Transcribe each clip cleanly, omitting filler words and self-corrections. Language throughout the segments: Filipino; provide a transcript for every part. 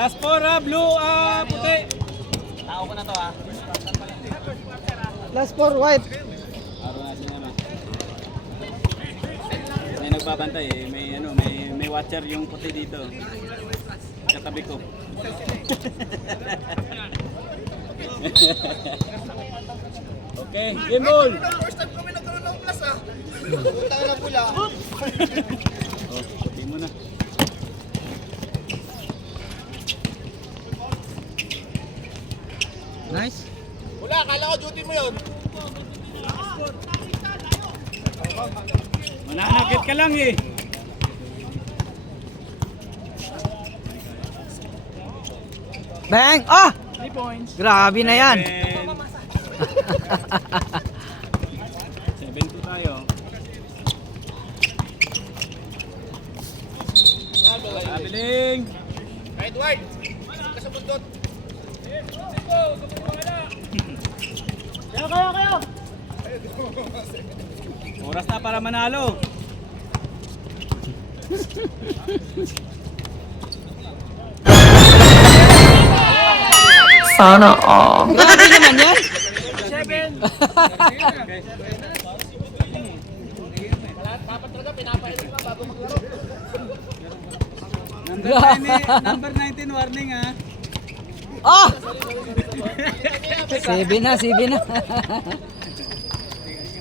Last 4 ha, blue, puti. Tao ko na to ha. Last 4 white. Araw na siya naman. May nagbabantay eh. May watcher yung puti dito. Katabi ko. Okay, game ball. First time kami nagkaroon ng plus ha. Punta ka na pula. Oh, puti mo na. Nice. Wala, akala ko duty mo yun. Mananakit ka lang eh. Bang! Ah! 3 points. Grabe na yan. 7-2 tayo. Abiling. Edward, ka sa bundot. Kayo. Oras na para manalo. Sana all. Grabe naman yan. 7. Dapat talaga pinapainom ka bago maglaro. Number 19 warning ha. Ah! 7 na.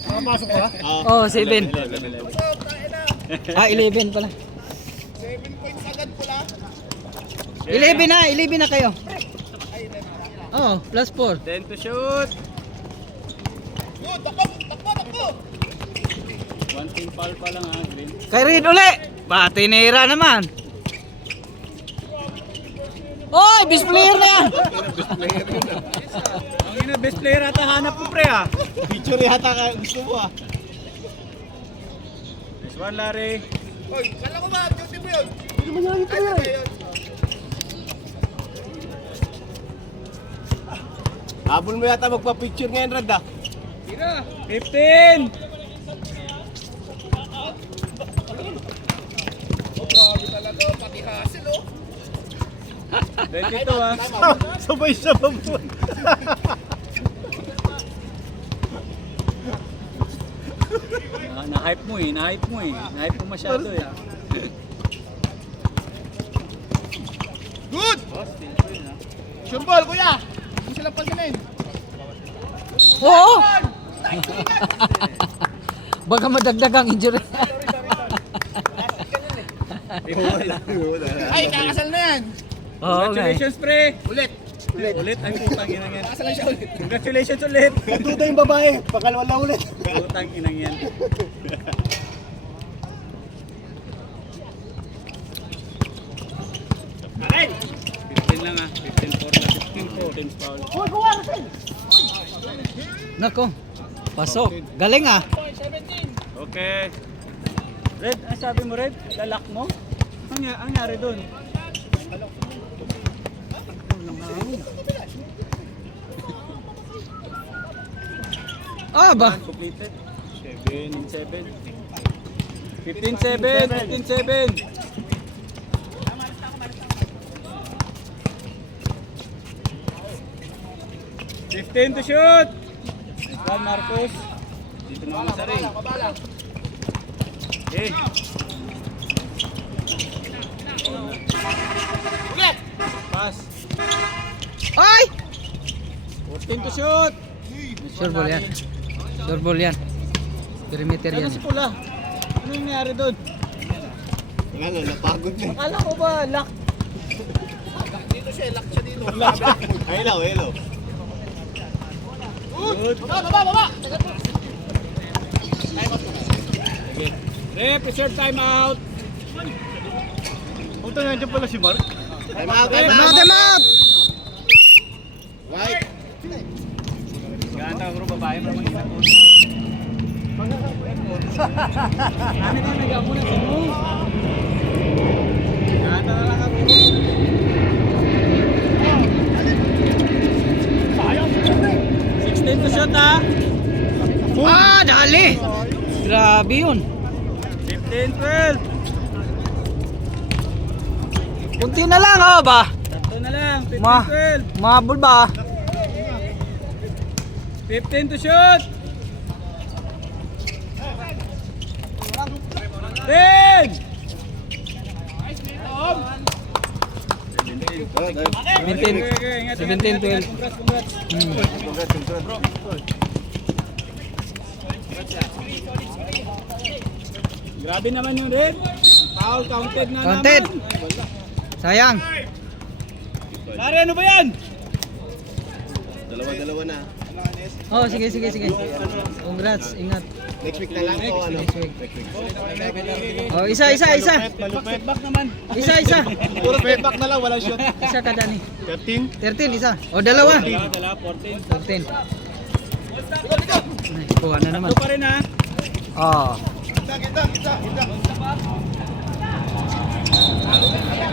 Makapasok ba? Oh, 7. Ah, 11 pala. 7 points agad pula. 11 na kayo. Oh, plus 4. 10 to shoot. Good, takbo. 1 team foul pa lang ha. Green. Kay Reed uli. Patinira naman. Oy, best player na yan. Ang ina best player ata hanap mo pre ha. Picture yata ka gusto mo ah. Nice one Larry. Hoy, kala ko ba duty mo yun? Hindi mo yan ito yan. Habol mo yata magpa-picture ngayon, Rad ah. 15. Grabe talaga, pati hassle oh. 22 ha. Sabay sa bambun. Na-hype mo eh. Na-hype mo masyado eh. Good! Sure ball, kuya! Hindi silang pansinin. Oo. Baka madagdag ang injury. Ay, kakasal na yan! Oo, okay. Congratulations pre. Ulit! Ulit ang putang inang yan. Kakasal na siya ulit. Congratulations ulit. Duda yung babae, pagkalawa na ulit. Putang inang yan. Akin! 15 lang ha. 15-4 lang. 15 foul. Hoy, kuha kasi! Nako. Pasok. Galing ah. Okay. Red, ang sabi mo Red? Lalak mo? Ang nangyari doon? Ah ba? Completed. 15-7. 15-7. 15 to shoot. Next one, Marcos. Dito naman sa ring. Okay. Ulit! Pass. Ay! 14 to shoot. Sure ball yan. Sure ball yan. Perimeter Ano yan. si Pula? Ano yung nangyari doon? Wala, napagod niya. Akala ko ba lock? Dito siya, lock siya dito. Hello. Good. Baba! Okay. Rep, reserve timeout. Punta nga dyan pala si Mark. Time out! Time out! Right! Ganda bro, babae bro, mag-isa ko. Ano ka nag-apo na sa mo? Ganda na lang ako. 16 to shot ha. Ah, dali! Grabe yun. 15-12. Kunti na lang, oh ba? Tatlo lang. 15-12. Mabul ba? 15 to shoot. 10. 17-12. Congrats. Grabe naman yung red. Foul counted na Counted. naman. Ay, wala. Sayang. Pare, ano ba yan? Dalawa na. Oh, sige. Congrats, ingat. Next week na lang o ano? Next week. Oh, isa. Back naman. Isa. Puro feedback na lang, walang shoot. Isa ka Dani. 13. 13 isa. Oh, dalawa. Dala, 14. 13. Ay, kuha na naman. Ito pa rin ha. Oh.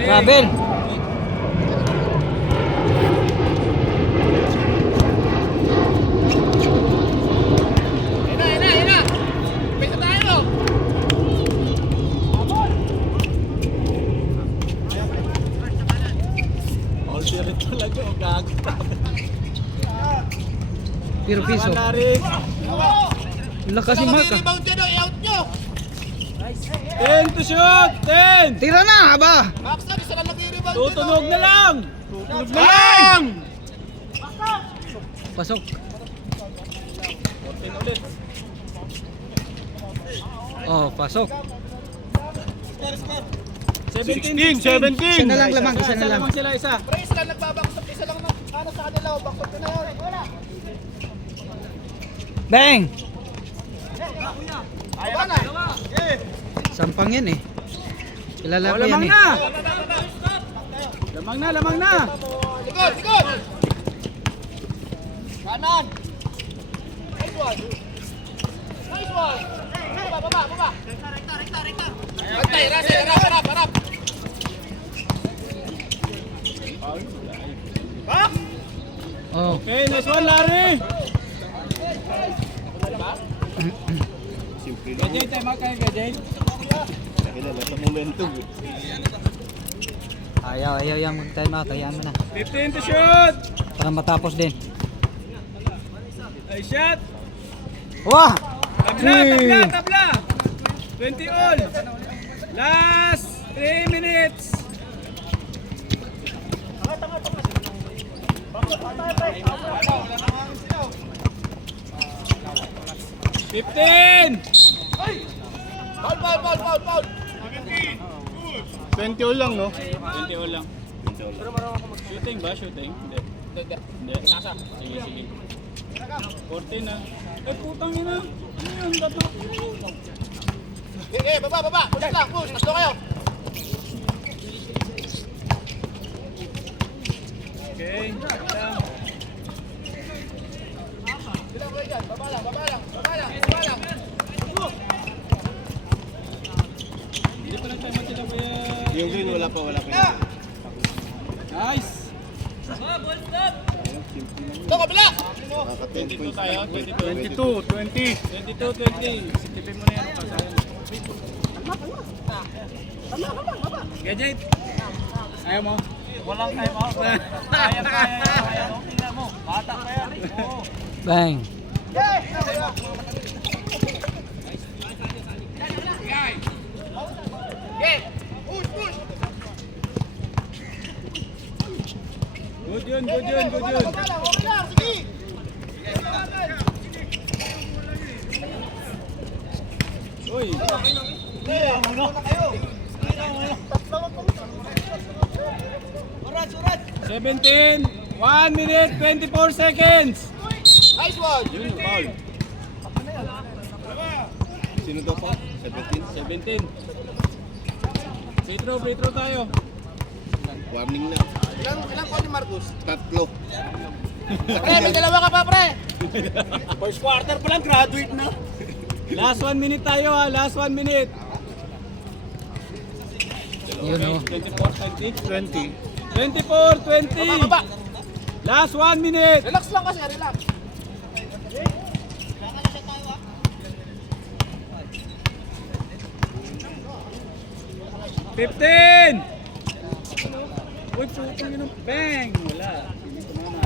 Rabel. Pesa tayo! All spirit talaga. O gago. Piro piso. Lari. Lakas ni Mark. Rebound dyan o, i-out nyo! 10 to shoot. 10. Tira na, aba. Max na, isa lang nag-rebound dyan. Tutunog na lang. Tutunog na lang! Pasok. 14 ulit. Oh, pasok. 17. Isa na lang lamang, isa na lang. Sila isa. Pre, isa lang nagbabangsak, isa lang na, ano sa kanila, o backcourt ko na yun. Wala. Bang! Ayaw na. Sampang yan eh. Kilala Oh, ko yan lamang eh. na. Lamang na. Likod! Kanan! Nice one! Baba! Rekta! Antay, harap! Oh. Okay, nice one, Larry. Gajay, tayo kayo, Gajay. Nasa momentum. Ayaw yung mag-time out. Hayaan mo na. 15 to shoot. Para matapos din. Ay, shot. Wah! Tabla. 20 all. Last 3 minutes. Fifteen. Foul! 20 all lang, no? 20 all lang. Shooting ba? Shooting? Hindi. Nasa. Sige. 14 na. Eh, putang ina. Ano yun? Baba! Push lang! Tatlo kayo! Okay. Sila kayo dyan! Baba lang! Hindi pa lang tayo sila kuya. Yung green, wala pa. Nice. Ito, kabila! 22 tayo. 22. 20. 22-20. Sikipin mo na yan. Pasayan. Gadget. Ayaw mo? Walang time out. Kaya mo. Tingnan mo. Bata pa yan. Bang! Good yun. Sige! Uy. 17. 1 minute 24 seconds. Nice one! Yun, foul. Sino daw po? 17. Free throw tayo. Warning na. Ilang po ni Marcus? Tatlo. Pre, may dalawa ka pa, pre! First quarter pa lang, graduate na. Last 1 minute tayo ha, last 1 minute. Yun o. 24-20. 24-20. Baba! Last 1 minute. Relax lang kasi, relax. $15. Uy, putang yun. Bang! Wala. Hindi tumama.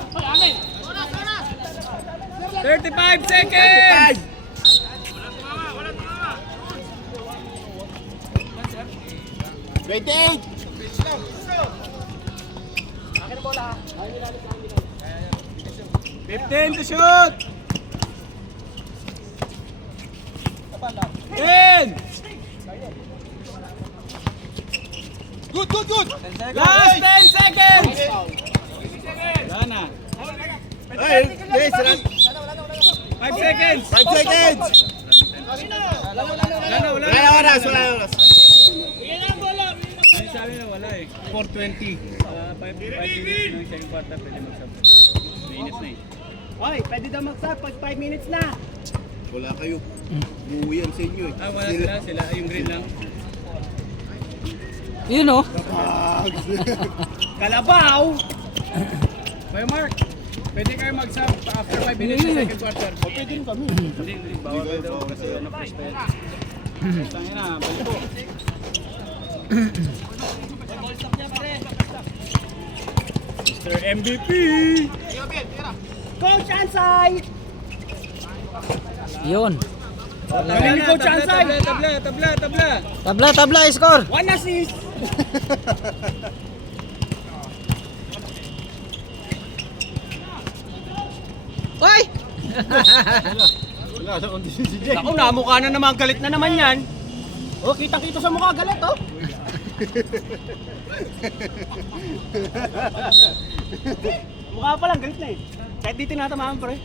35 seconds! 28! 15 to shoot! 10! Good! Last 10 seconds! Wala na. Ay, guys, 5 seconds! 5 seconds! Wala na. Wala oras. Ano sabi na wala eh. 4:20. 5 minutes ng second quarter pwede mag-sub. Mainit na eh. Hoy, pwede daw mag-start pag 5 minutes na. Wala kayo. Buo yan sa inyo eh. Ah, wala sila. Yung green lang. Yun oh. Kalabaw! Kuya Mark, pwede kayo mag-sub after 5 minutes ng second quarter. Pwede rin kami. Hindi, bawal kayo daw kasi ano fresh pa yan. Tangin na, balik po. Mr. MVP! Coach Ansay! Yun. Galing ni Coach Ansay! Tabla, score. 1 assist! Oy! Wala sa kondisyon si Jay. Ako, namukha na naman, galit na naman yan. Oh, kitang-kita sa mukha, galit oh. Mukha pa lang, galit na eh. Kahit di tinatamaan pre.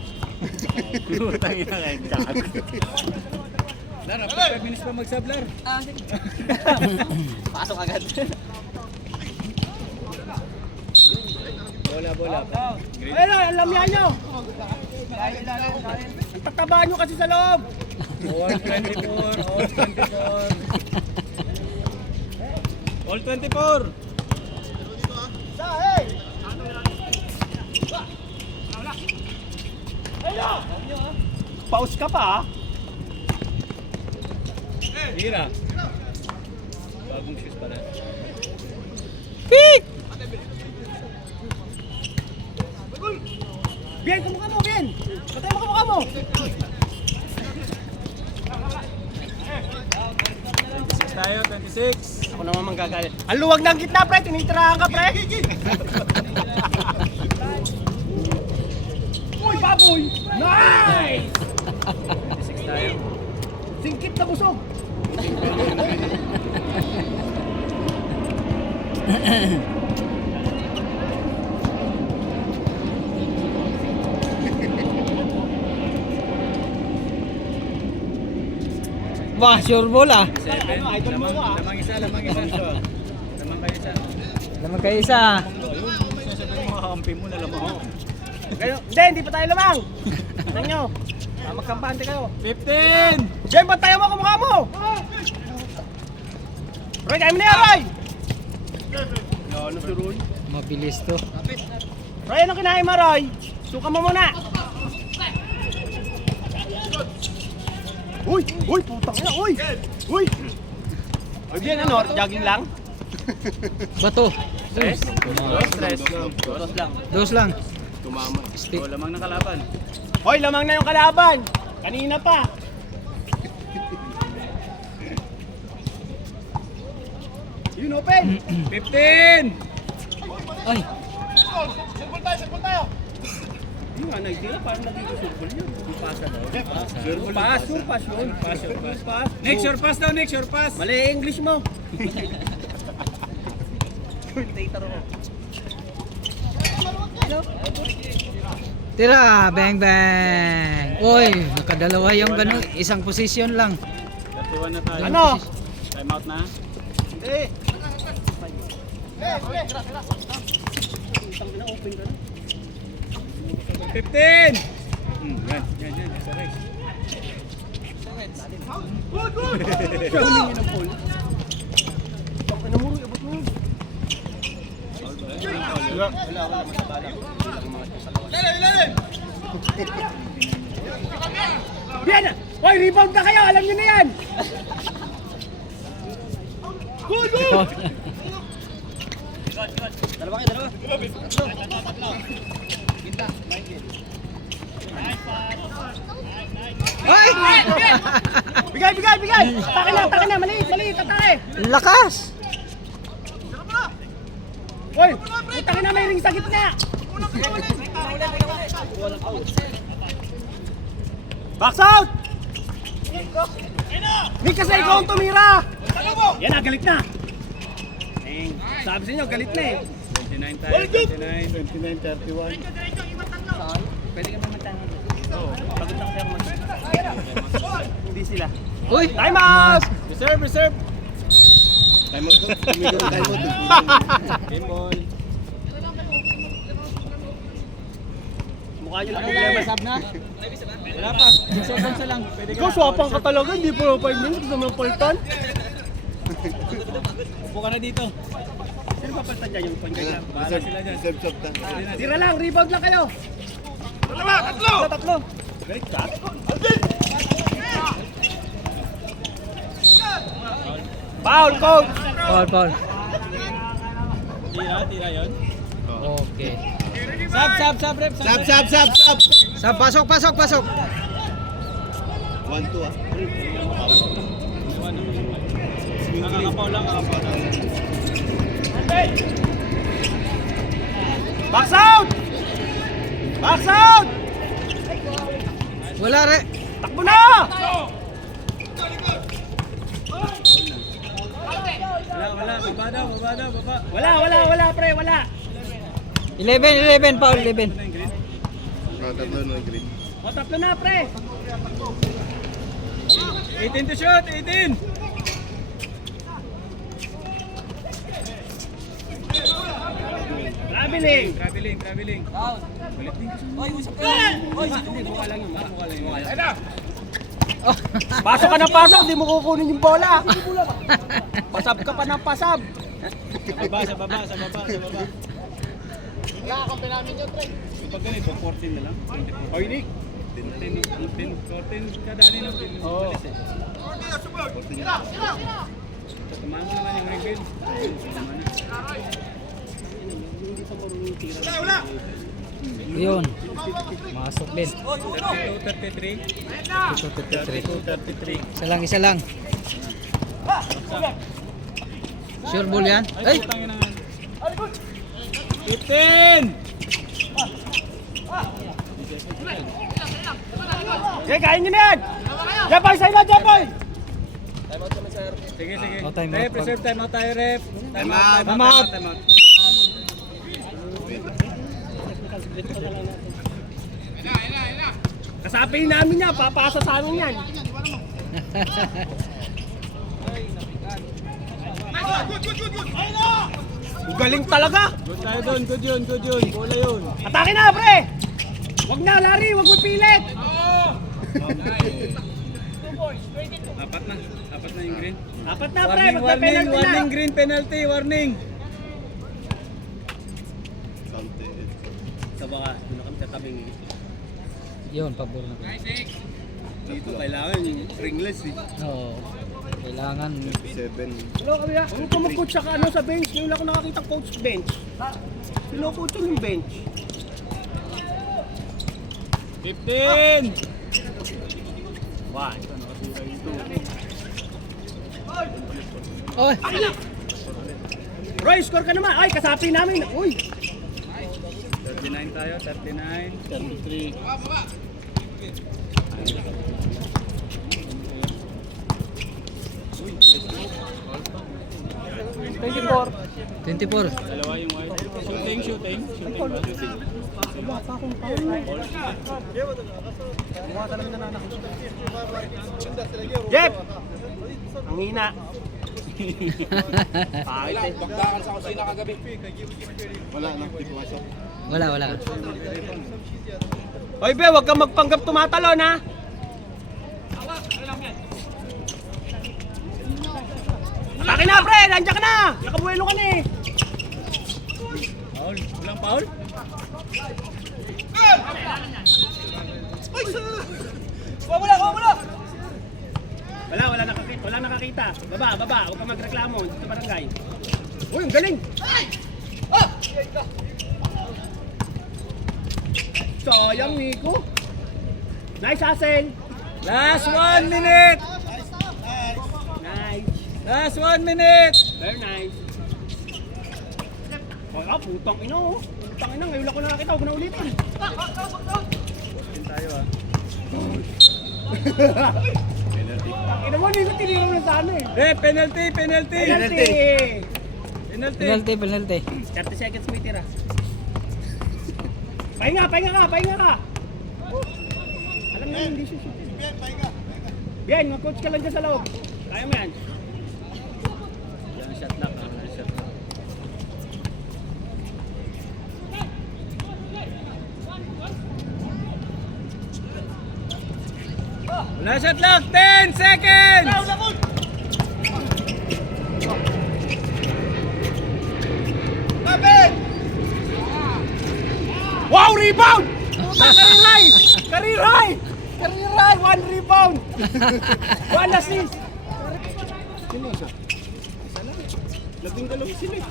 Tangin na kayo. Lar, after 5 minutes pa mag-sub, Lar. Pasok agad. Bola. Green. Ayun, alam yan nyo. Ang tataba nyo kasi sa loob. All 24. Pause ka pa ah. Hira. Bagong shoes pala. Bien, kumukha mo, Bien. Patay mo kumukha mo. 26 tayo, 26. Ako naman manggagalit. Ang luwag ng gitna, pre. Tinitirahan ka, pre. Uy, baboy! Nice! 26 tayo. Singkit na busog. Wah, sure ball ah. 7. idol mo ko, ah. Lamang isa. Lamang kayo isa. Naman kayo isa. Ayun, sasabihin mo, kakampi mo na lamang ako. Hindi pa tayo lamang. Tignan nyo. Magkampante kayo. 15! Bien, bantayan mo kumukha mo. Roy, kaya mo na yan, Roy. Mabilis to. Roy, anong kinain mo, Roy? Suka mo muna. Uy, putang ina, uy. Uy, Bien, ano, jogging lang? Bato. Stress? Stress. Dos lang. Tumama. Stick. O, lamang ng kalaban. Hoy, lamang na yung kalaban. Kanina pa. Yun, open. 15! Ay, Yung nga, naitira, parang naging surfball yun. Yung pasa daw. Pass yun. Next your pass daw, next your pass. Mali yung English mo. Commentator ko. tira, bang bang. Oy, nakadalawa yung ganun, isang position lang. 31 na tayo. Ano? Time out na. Hindi. Utang na, open ka na. 15! Yan. Sorry. Siya humingi ng pole. Utang ka na mo, abot mo. Wala, masabala. Bien! Hoy, rebound na kayo! Alam niyo na yan! Good! Dalawa kayo, dalawa. Tatlo. Kita, Michael. Ay! Bigay! Atake na, maliit, atake. Lakas! Hoy, atake na, may ring sa gitna. Box out! Hindi kasi ikaw ang tumira. Yan na, galit na. Sabi sa inyo, galit na eh. 29 tayo, 29. 29-31. Pwede ka ba magtanong? Oo, pagod lang ako Hindi sila. Uy! Time out! Reserve! Time out. Tumigil na time out. Game ball. Mukha nyo lang problema. Sab na? Wala pa. 6 seconds na lang. Pwede ka Ikaw, na. swapang ka talaga. Hindi po 5 minutes. Gusto mo yung pulton? Upo ka na dito. Sino pa paltan dyan yung point guard lang? Reserve shot na. Tira lang, rebound lang kayo. Tatlo. Galit ka? Foul, coach! Paul. Tira yun. Okay. Sab, rep. Sab! Sa pasok. 1-2 ah. Nakakapaw lang. Box out! Wala re. Takbo na! Wala. Wala, pre, wala. 11, Paul, 11. Tatlo no green. O, tatlo na, pre. 18 to shoot, 18. Traveling. Pasok ka ng pasok, di mo kukunin yung bola. Pasab ka pa ng pasab. Sa baba. Pag ganito, 14 na lang. Oy, Nick. 14 kadali na. Oo. Tumahan mo naman yung reveal. Yun. Masok din. 32, 33. 33. Isa lang. Sure ball yan? Ay! Putangin na nga. 15! Okay, kain nyo na yan. Japoy, sa'yo na, Japoy. Sige. Oh, time out. Rep, reserve time out tayo, rep. Time out. Time out. Kasapihin namin yan, papasa sa amin yan. Ang galing talaga. Good tayo doon, good yun. Bola yun. Atake na, pre. Wag na, Larry, wag mo pilit. Apat na yung green. Apat na, pre, magpa-penalty na. Warning, green penalty, warning. Counted. Sa baka, doon na kami sa tabing. Yun, pabor na. Dito kailangan yung ringless eh. Oo. Kailangan 7. Hello, kami ah. Ano mag-coach sa ano sa bench? Ngayon ako nakakita coach bench. Sino-coach yung bench? 15! Wow. Oy! Roy, score ka naman. Ay, kasapi namin. Uy. 39 tayo, 39. 33. Twenty-four. 24. Dalawa yung white. Shooting. Wala pa akong foul. Jeff! Ang hina. Pangit eh. Bakdakan sa kusina kagabi. Wala na, di pumasok. Wala. Hoy, be, wag kang magpanggap tumatalon, ha? Atake na, pre! Nandiyan ka na! Nakabuelo ka na eh! Paul? Walang Paul? Wala nakakita. Baba. Huwag ka magreklamo. Dito sa barangay. Uy, ang galing! Sayang, Nico. Nice, Hasen. Last 1 minute! Nice. Last 1 minute! Very nice. Wala, putang ina oh. Putang ina, ngayon lang ko nakakita, huwag na ulitin. Tayo ah. Ina mo, hindi ko tinignan na sana eh. Penalty! Penalty! Penalty! Penalty, penalty. 30 seconds may tira. Pahinga ka! Alam mo hindi siya shoot. Bien, mag-coach ka lang dyan sa loob. Kaya mo yan. Yan, shot lock. Shot lock. Wala shot lock! 10 seconds! Wow, rebound! Career high! Career high! Career high! 1 rebound! 1 assist! Sino isa? Isa lang. Labing dalawa sila eh.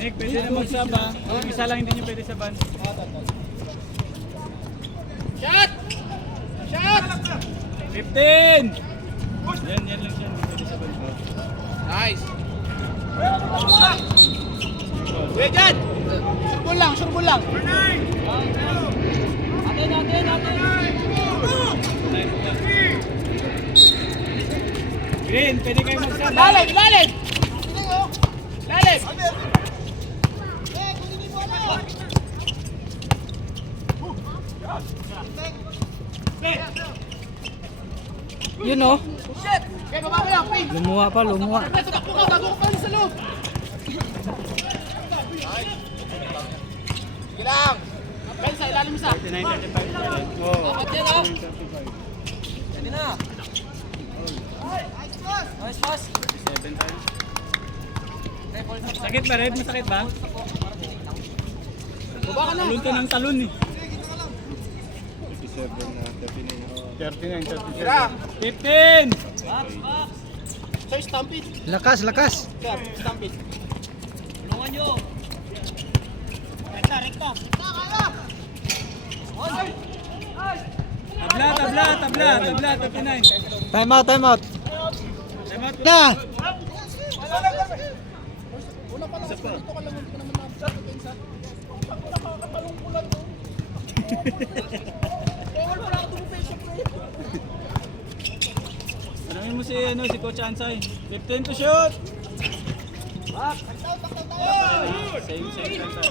Nick, pwede na mag-sub ha. Kung isa lang hindi nyo pwede saban. Shot! Shot! 15! Yan lang siya. Hindi pwede saban. Nice! Kuya Jan! Surbol lang! Green, pwede kayo mag-sub. Lalim! Yun oh. Kaya baba ko yan, Ping! Lumuha pa, lumuha. Tatakbo ka, bago ko pa rin sa loob! Sige lang! Ben, sa ilalim isa! 39-35. Oo. Dapat yan oh! 39-35. Pwede na! Nice pass! 7 tayo. Sakit ba, Red? Masakit ba? Baba ka na! Talon to ng talon eh. 39. 39-37. Tira! 15! Sir, stampede! Lakas, lakas. Sir, stampede! Tabla, 39. Time out, time out. Time out. Na! Tanungin mo si Coach Ansay. 15 to shoot. Same lang tayo.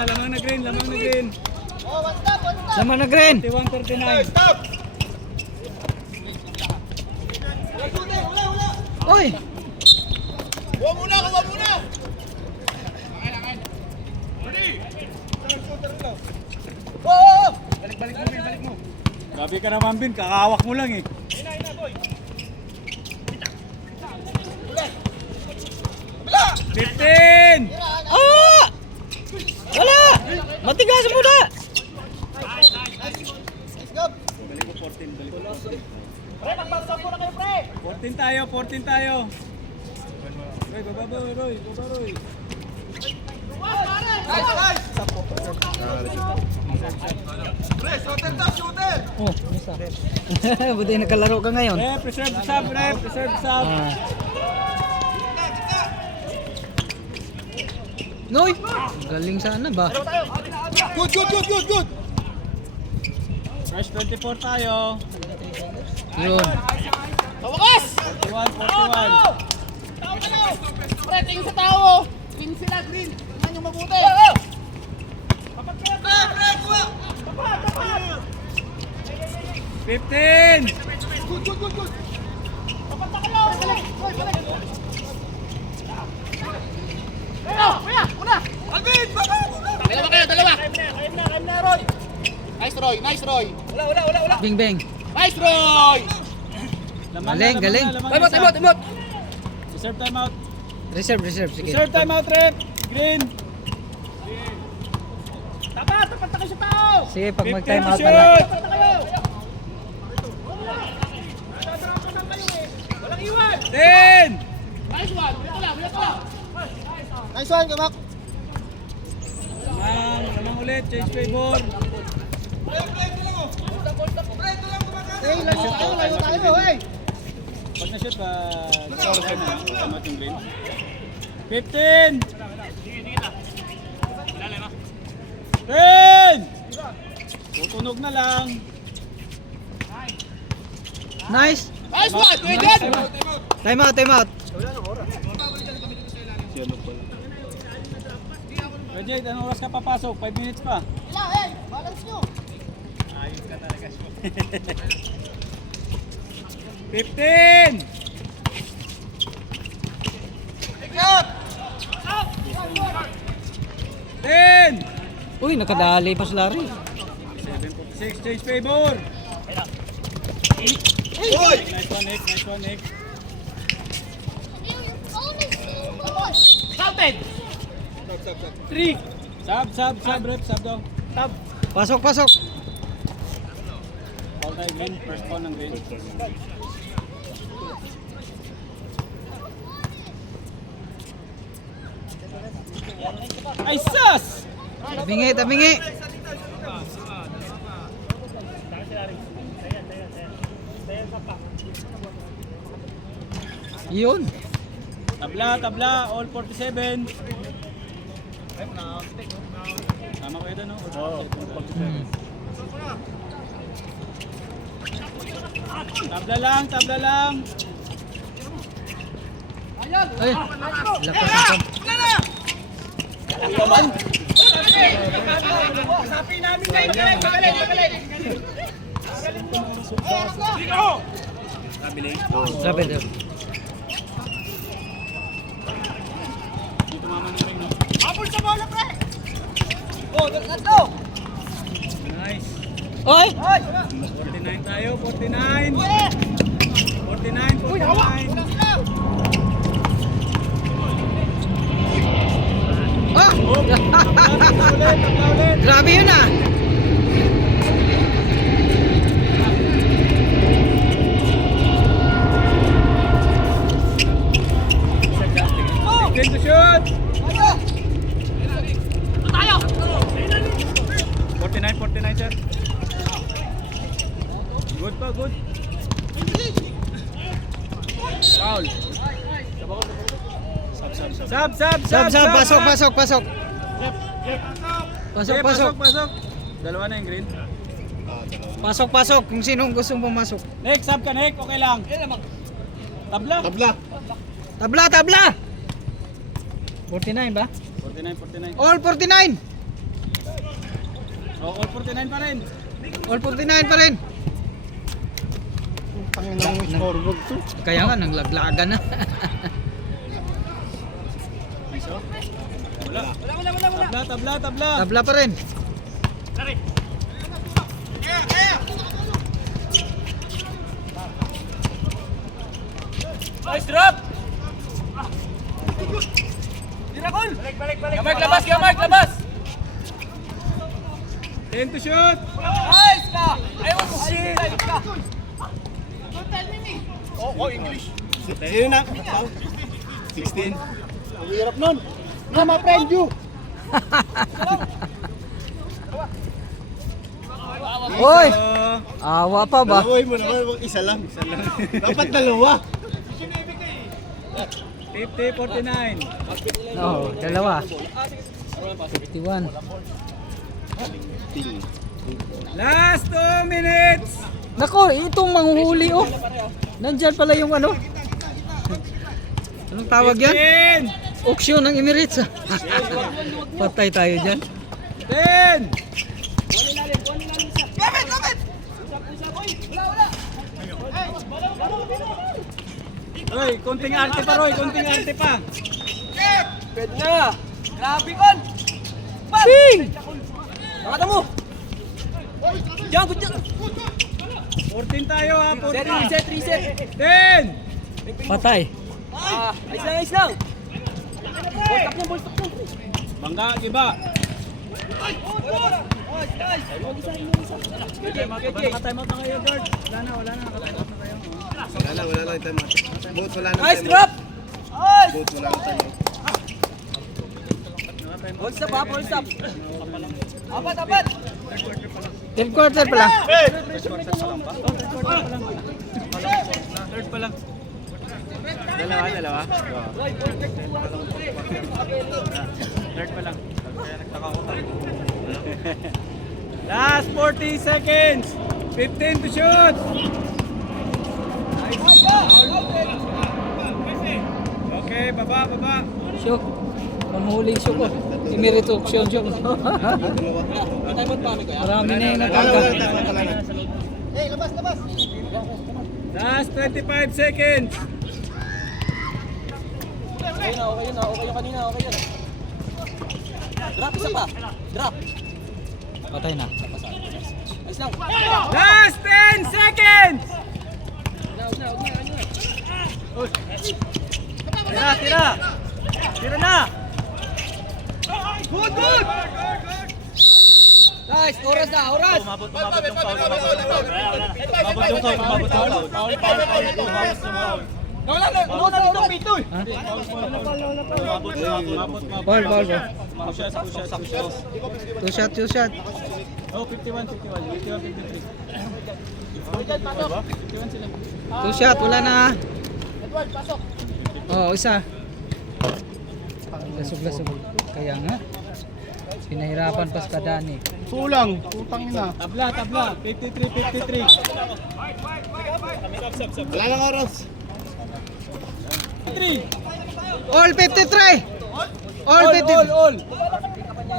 Lamang na green, Sama na green. 41-39. Oy! Kuha muna! Balik mo. Grabe ka naman, Bin. Kakawak mo lang eh. Bila! 15! Ah! Wala! Matigas mo na! Balik mo 14. Pre, mag-bounce up muna kayo, pre! 14 tayo. Roy, baba, Roy. Oh, isa. Buti nakalaro ka ngayon. Preserve the sub. Ah. Noy! Galing sana ba? Good! Rush 24 tayo. Yun. Tawakas! 41. Pre, tingin sa tao! Green sila, green! Tingnan yung mabuti! Pre, kuha! 15! Good! Kuya! Una! Alvin! Dalawa! Kaya na, Roy! Nice, Roy! Wala! Bing bang. Nice, Roy! Galing. Timot! Reserve timeout. Reserve, sige. Reserve timeout, rep. Green. Dapat na kayo sa tao! Sige, pag 15 mag-time out shoot! na lang. Dapat na kayo! Sadrapan lang kayo eh! Walang iwan! 10! Nice one! Wala ka lang! Nice one, Gamak. Lamang ulit, change favor. Layo tayo, hey! Pag na-shoot pa, score ka na, tama yung green. 15! 10! Tutunog na lang. Nice. Nice one! Kuya Jen! Time out, time out. Sino pala? Jade, anong oras ka papasok? 5 minutes pa. Ilang, hey! Balance nyo! 15! Up! 10! Uy, nakadali pa si Larry. 7:46, change favor. Nice one, Nick. Nice one, Nick. Counted! 3. Sub, rep, sub daw. Tab! Pasok, pasok. Foul tayo green, first foul ng green. Ay, sus! Tabingi, tabingi. Yun. Tabla, all 47. Tama kayo doon, no? All 47. Tabla lang. Ay, lakas ng kamp. Sapi namin kayo! Magaling! Grabe daw. Dito mama na rin, no? Habol sa bola, pre! Oh, let's go! Nice. Oy! 49 tayo, 49. 49. Ah! Tabla ulit. Grabe yun ah. Begin to shoot. 49, sir. Good pa, good. Foul. Sub. Pasok. Pasok. Okay, pasok. Dalawa na yung green. Pasok. Kung sinong gustong pumasok. Nick, sub ka, Nick. Okay lang. Tabla. Tabla. 49 ba? 49. All 49. Oh, all 49 pa rin. All 49 pa rin. Kaya nga, nanglaglagan na. Wala. Tabla. Tabla pa rin. Nice drop! Diracol! Balik! Gamark, labas! 10 to shoot. Nice ka! Ayaw mo! Shit! Don't tell me! Oh, English! Sino na? 16. Ang hirap nun! Nga, my friend, you! Oy! Oh, Awa pa ba? Dalawoy mo naman, wag isa lang. Dapat dalawa. 50, 49. Oo, dalawa. 51. Last 2 minutes. Nako, itong manghuhuli oh. Nandyan pala yung ano. Anong tawag yan? 10, Auction ng Emirates. Patay tayo dyan. 10. Roy, konting arte pa, Roy. Konting arte pa. Pwede na! Grabe kon! Ping! Nakata mo! Diyan, good job! 14 tayo, ha. 14. Reset! 10. Patay. Ayos lang! Ball stop nyo! Bangga, iba. Naka-time out na kayo, George. Wala na, naka-time out na kayo. Wala na yung time out. Both wala na Nice time drop! out. Both wala na time out. Hold stop ha, hold stop. Apat! Third quarter pa lang. Third pa lang. Dalawa. Third pa lang. Kaya nagtaka ko. Last 40 seconds. 15 to shoot. Okay, baba. Shoot. Mamuhuling shoot ko. Emerito auction shoot. Marami na yung natanggal. Wala na. Last 25 seconds. Okay yung kanina. Drop, isa pa. Drop. Patay na. Ayos lang. Last 10 seconds. Tira na. Good. Nice, oras na. Umabot yung foul. Foul. Wala na dito, Pitoy. Ball. Push shot. Two shot. Oh, 51, 53. 51 sila. Two shot, wala na. Oh, isa. Lasog. Kaya nga. Pinahirapan pa sa Kadani. Kulang. Putang ina. Tabla. 53. Wala na oras. 3. All 53! All 53!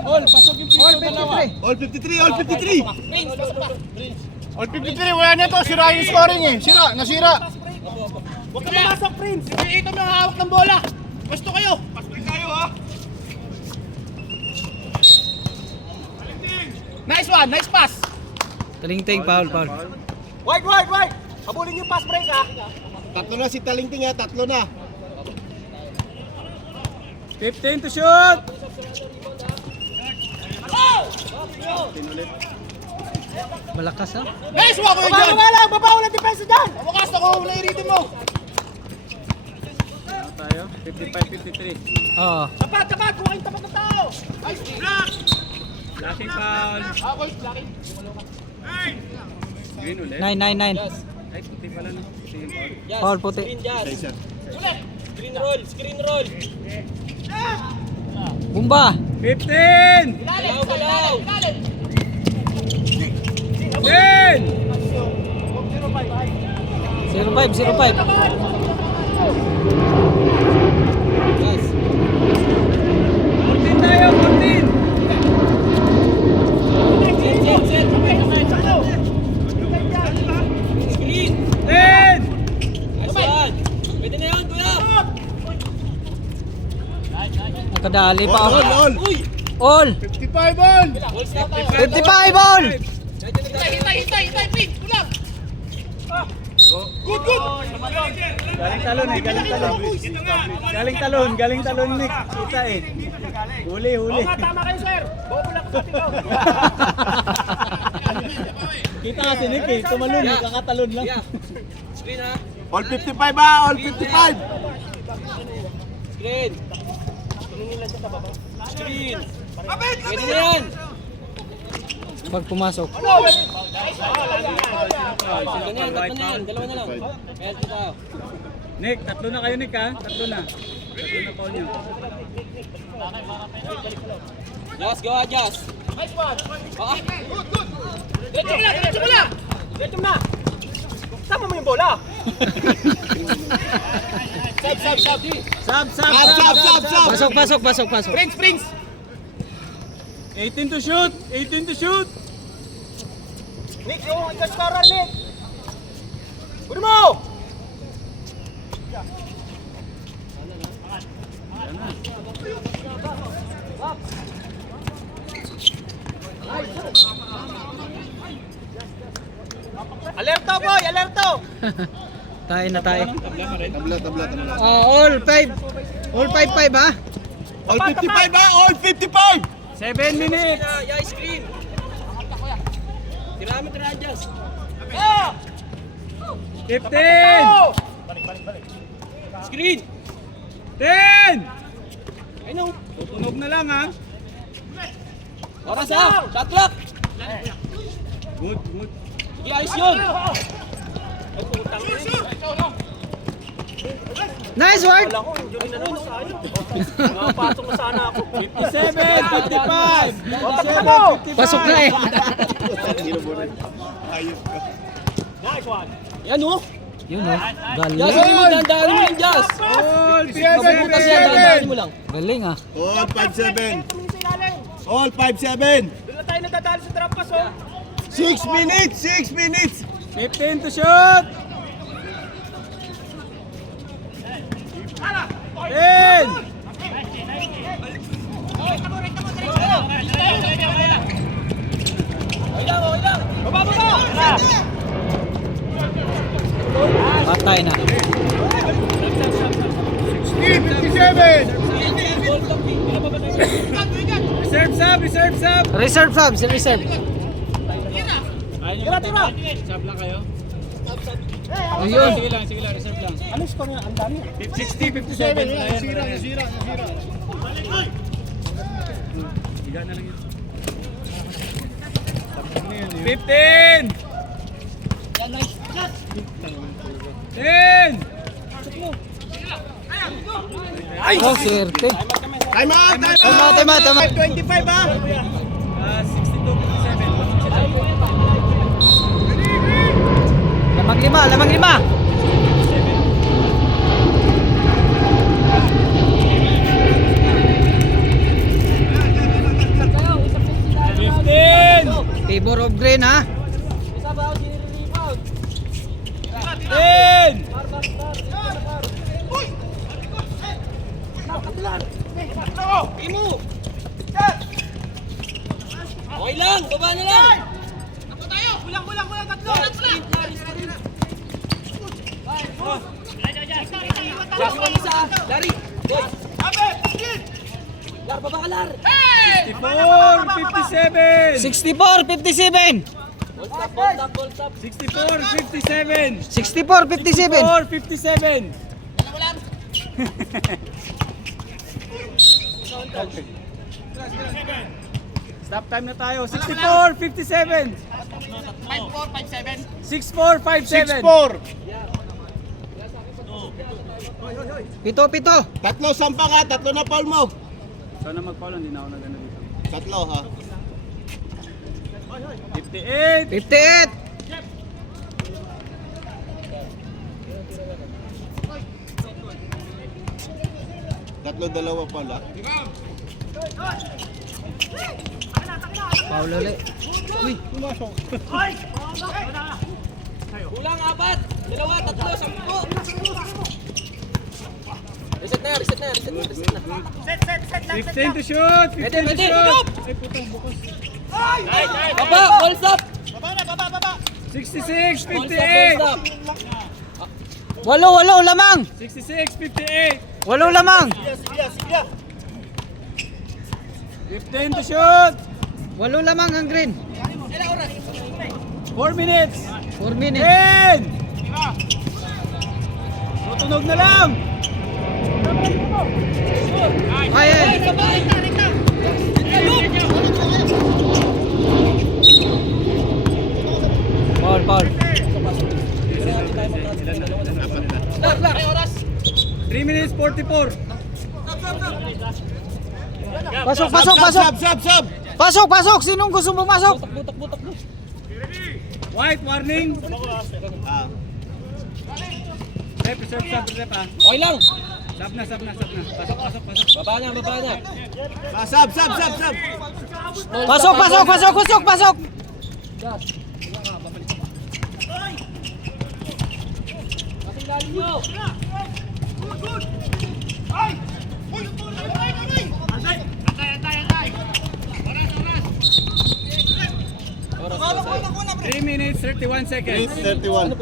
All, pasok yung All piso dalawa. 53! All 53. All 53, wala na to. Sira yung scoring eh. Nasira. Huwag ka mamasok, Prince. Ito mo yung hawak ng bola. Gusto kayo. Pasok kayo ha. Nice one, nice pass. Talingting, foul. Wide. Habulin yung pass break ha. Tatlo na si Talingting ha. Tatlo na. 15 to shoot. Malakas ha? Nice walk ko dyan. Baba lang depensa dyan. Wakas ako na irito mo. Ano tayo? 55-53. Oo. Tapat. Kuha yung tapat ng tao. Nice block. Blocking foul. Boys, blocking. Green ulit. 9. Ay, puti pala no. Foul puti. Screen roll. Bumba! 15! Galaw. 10! 05. Yes. 14 tayo, 14! Screen. 10! Asan? Pwede na yan, kuya. Nakadali pa ako. All. All! 55 all. Full stop tayo. 55 all! Hintay, Prince. Kulang. Good. Galing talon, Nick. Kita eh. Huli. Tama kayo, sir. Bobo lang kapatid ko. Kita kasi Nick eh. Tumalon, kakatalon lang. Screen ha. All 55 ha. All 55. Screen. Screen. Pwede na yan. Pag pumasok. Tatlo na yan. Dalawa na lang. Penalty tayo. Nick, tatlo na kayo Nick ha. Tatlo na call nyo. Just go, adjust. Nice one. Good. Diretso mo na. Tama mo yung bola. Sub. Pasok. Prince. 18 to shoot! Nick, yung ikaskaran, Nick. Kunin mo! Alerto, boy! Alerto! Tayo na tayo. Tabla. All 5. All 5 ha? All 55 ha. All 55. 7 minutes. Ice cream. Tirami Rajas. 15. Screen. 10. Ano? Tutunog na lang ha. Oras ha. Shot clock. Good, good. Sige, ayos yun. Nice work! Nakapasok na sana ako. 57, 55. 57, 55. Pasok na eh. Yan oh. Yun oh. Jazz, Galing. hindi mo dandaan mo yung Jazz. All Mabutas yan, dandaan mo lang. Galing ah. All 5-7. All 5-7. Doon na tayo nadadali sa drop pass oh. 6 minutes! 6 minutes! 15 to shoot. 10. Okay lang. Baba. Patay na. 57! Reserve sub, reserve sub. Reserve subs, reserve. Tira. Sub lang kayo. Ayun. Sige lang, reserve lang. Ano score niya? Ang dami. 60, 57. Nasira. Higa na lang yun. 15. 10. Oh, swerte. Time out! Tama. 25 ha? 62, 57. Lamang lima. 15. Favor of green ha. 10. Imo. Okay lang, baba na lang. Ako tayo. Kulang tatlo. Jazz, yung isa. Larry. Boy. Lar, baba ka, Lar. 64, 57. 64-57. Ball stop. 64, 57. 64-57. 64, 57. Stop time na tayo. 64, 57. 64, 57. 6-4! Pito. Tatlo sampa ka, tatlo na foul mo. Sana mag-foul, hindi na ako nagano dito. Tatlo ha. 58. 58. Tatlo dalawa foul ha. Paul ulit. Uy. Kulang 4. 2, 3, 10. Reset na. 15 to shoot. 15 to Pwede. shoot. Ay, putang bukos. Baba, ball stop. 66, Ball 58. stop. Walo lamang. 66, 58. Walo lamang. 15 to shoot. Walo lamang ang green. 4 minutes. 4 minutes. 10. Tutunog na lang. Ay. Paul. 3 minutes 44. Pasok. Sinong gusto pumasok? Butak. White warning. Ah. Rep, reserve ha. Okay lang. Sub na. Pasok. Baba na. Ah, sub! Pasok. Kasing galing nyo. Oras. 3 minutes 31 seconds. 31.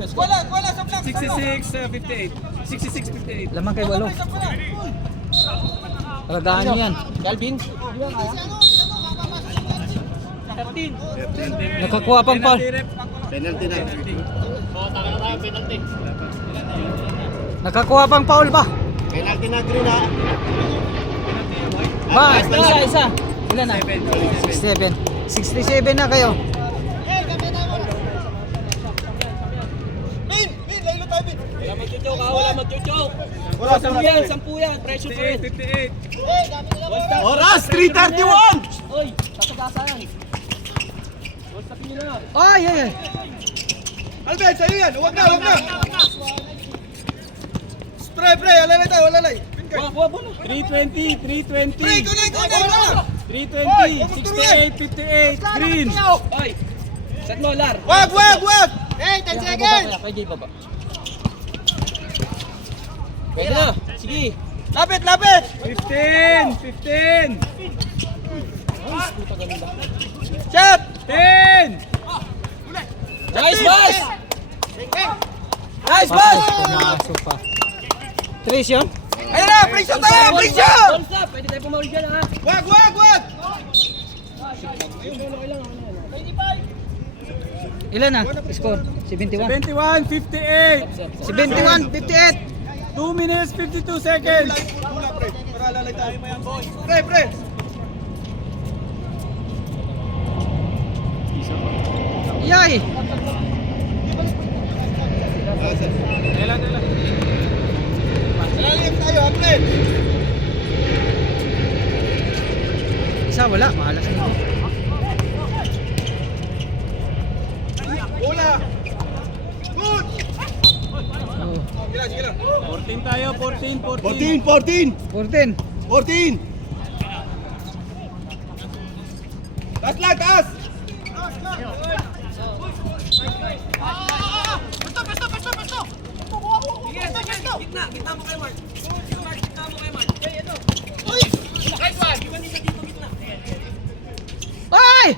66, 58. 66, 58. Lamang kay walo. Paladaan yan. Calvin. Nakakuha pang foul. Penalty na. Nakakuha pang foul ba? Penalty na, green ha. Ba, isa. Ilan na? 67. 67 na kayo. Wala mag-choke ha, wala mag-choke. Wala, 10 yan, pressure pa rin. 58. Oras, 3:31! Oy, tatagasa yan. What's nyo na? Ay, ay, ay. Albert, sa'yo yan. Huwag na. Pre, alalay. Kuha bola. 320. 320. Ikaw na. 320. 68. 58. Green. Oy, set mo, Lar. Wag! Hey, 10 seconds! Kaya Jay baba. Pwede na, sige. Lapit! 15. Shot! 10. Nice pass! Nice pass! Pumasok pa. Trace yun? Ayun na, free shot tayo! Free shot! Ball stop, pwede tayo pumawin dyan ha. Wag! Ilan na? Score? 71? 71. 58. 71, 58. 2 minutes 52 seconds. Wala, pre. Para alalay tayo. Pre! Yay! Kailan. Alalim tayo, pre! Isa wala, mahalas na. Bola! Good! Oh. Sige lang. 14 tayo. 14. 14. 14! Taas! Gitna mo kay Mark. Gitna mo kay Mark. Ay!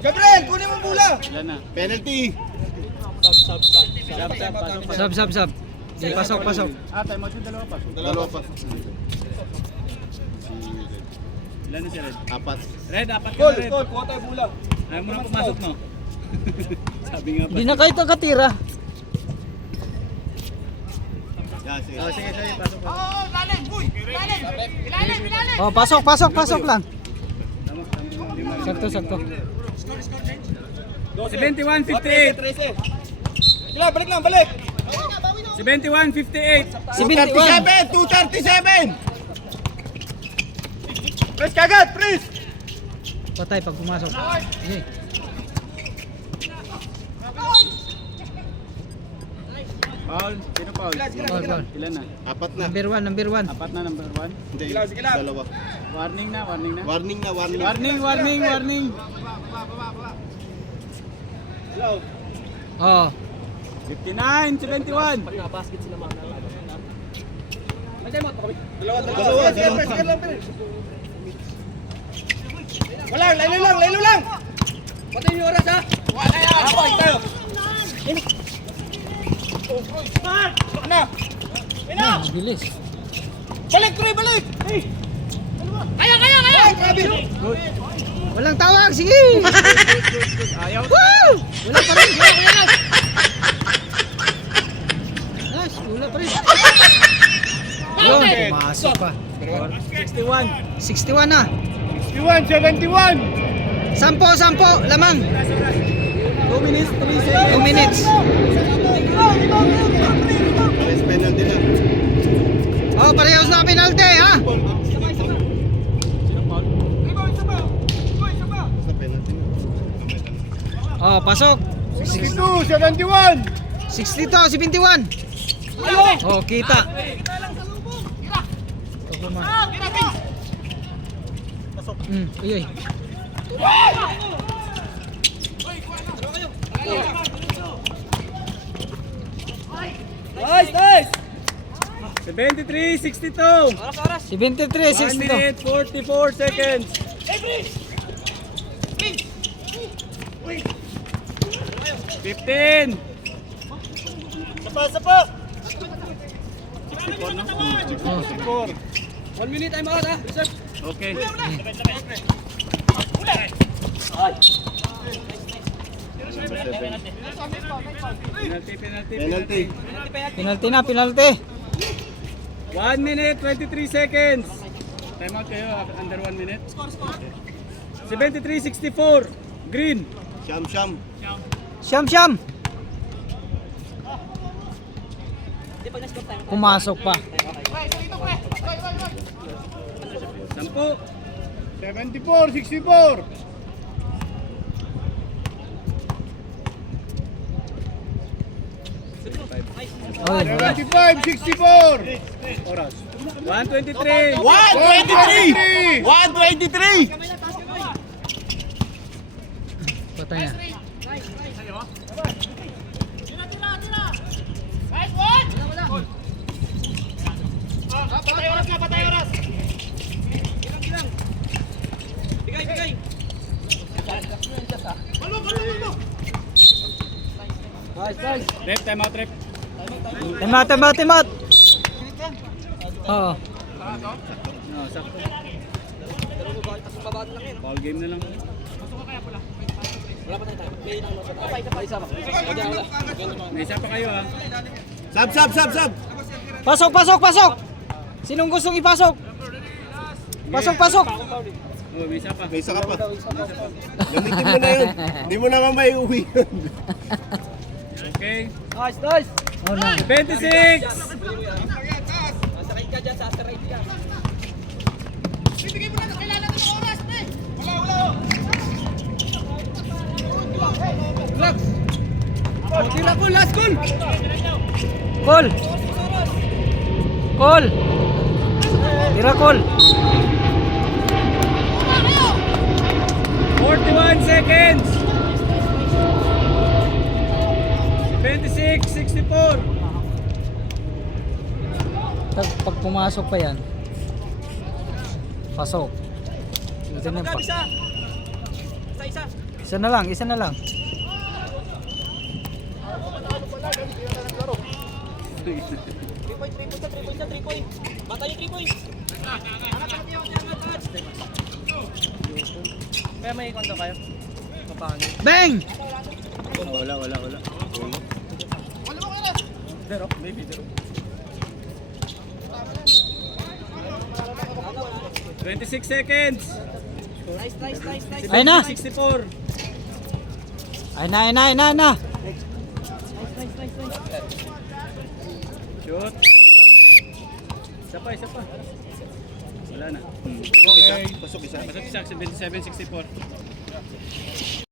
Gabriel, kunin mo bola! Ilan na? Penalty! Sab. Di, pasok. Tayo mo dalawa pa. Dalawa pa. Ilan na si Red? Apat. Red, apat ka Goal! na Red. Kuha tayo bola. Ayaw mo na pumasok no? Sabi nga pa. Di na kayo nakatira. Yeah, sige. Sige, pasok pa. Oh, pasok lang. Sakto. 71, 58. Sila, balik! 71, 58. 71. 237! Press kagad, press! Patay pag pumasok. Sige. Foul. Sino foul? Foul. Ilan na? Apat na. Number 1. Apat na, number 1. Hindi, Sige lang. dalawa. Warning na. Warning. Oh. 59, 71. Pag nakabasket sila mga nalaban. May time out pa kami. Dalawa. Sige lang, pre. Wala, laylo lang! Patay yung oras ha. Apoy tayo! Ano? Ah, bilis. Balik! Kaya! Grabe! Walang tawag, sige. Ayaw. Woo! Wala pa rin. Nice, wala pa rin. Yun, pumasok pa. 61. 61 na. 71! 10, lamang. 2 minutes, 3 seconds. 2 minutes. Pares penalty na. Oh, parehas na penalty, ha? Sino foul? Basta penalty na. Oh, pasok. 62, 71! 62, 71. Oh, kita. Uy. Nice! 73, 62. 73, 1 62. minute, 44 seconds. 15. Sapa! 64 na. Oh. 1 minute time out ha. Okay. Penalty. Penalty na, penalty. 1 minute, 23 seconds. Time out kayo, under 1 minute. 73-64. Green. Siyam. Siyam. Pumasok pa. 10. 74-64. Oy, 75-64. Oras. 123. 123. 123. patay na. Bigay. Rep, time out, rep. Timat. Oo. No, sakto. Ball game na lang. Wala pa tayo. May isa pa kayo ha. Sab. Pasok. Sinong gustong ipasok? Pasok. Oh, may isa pa. May isa ka pa. Gamitin mo na yun. Hindi mo naman may uwi yun. Okay. Oh, no. 26. Sakay ka dyan, sasaray ka. Tira ko, last goal. Call. Tira call. 41 seconds. 26-64. Pag pumasok pa yan. Pasok. Ito na pa. Isa. Isa na lang. Three point. Bata yung 3 points. Kaya may kondo kayo? Papangan. Bang! Wala. Dero, maybe dero. 26 seconds. Nice. Ayun na. 64. Ay na. Shoot. Isa pa. Wala na. Okay. Pasok isa. Pasok isa, 77-64.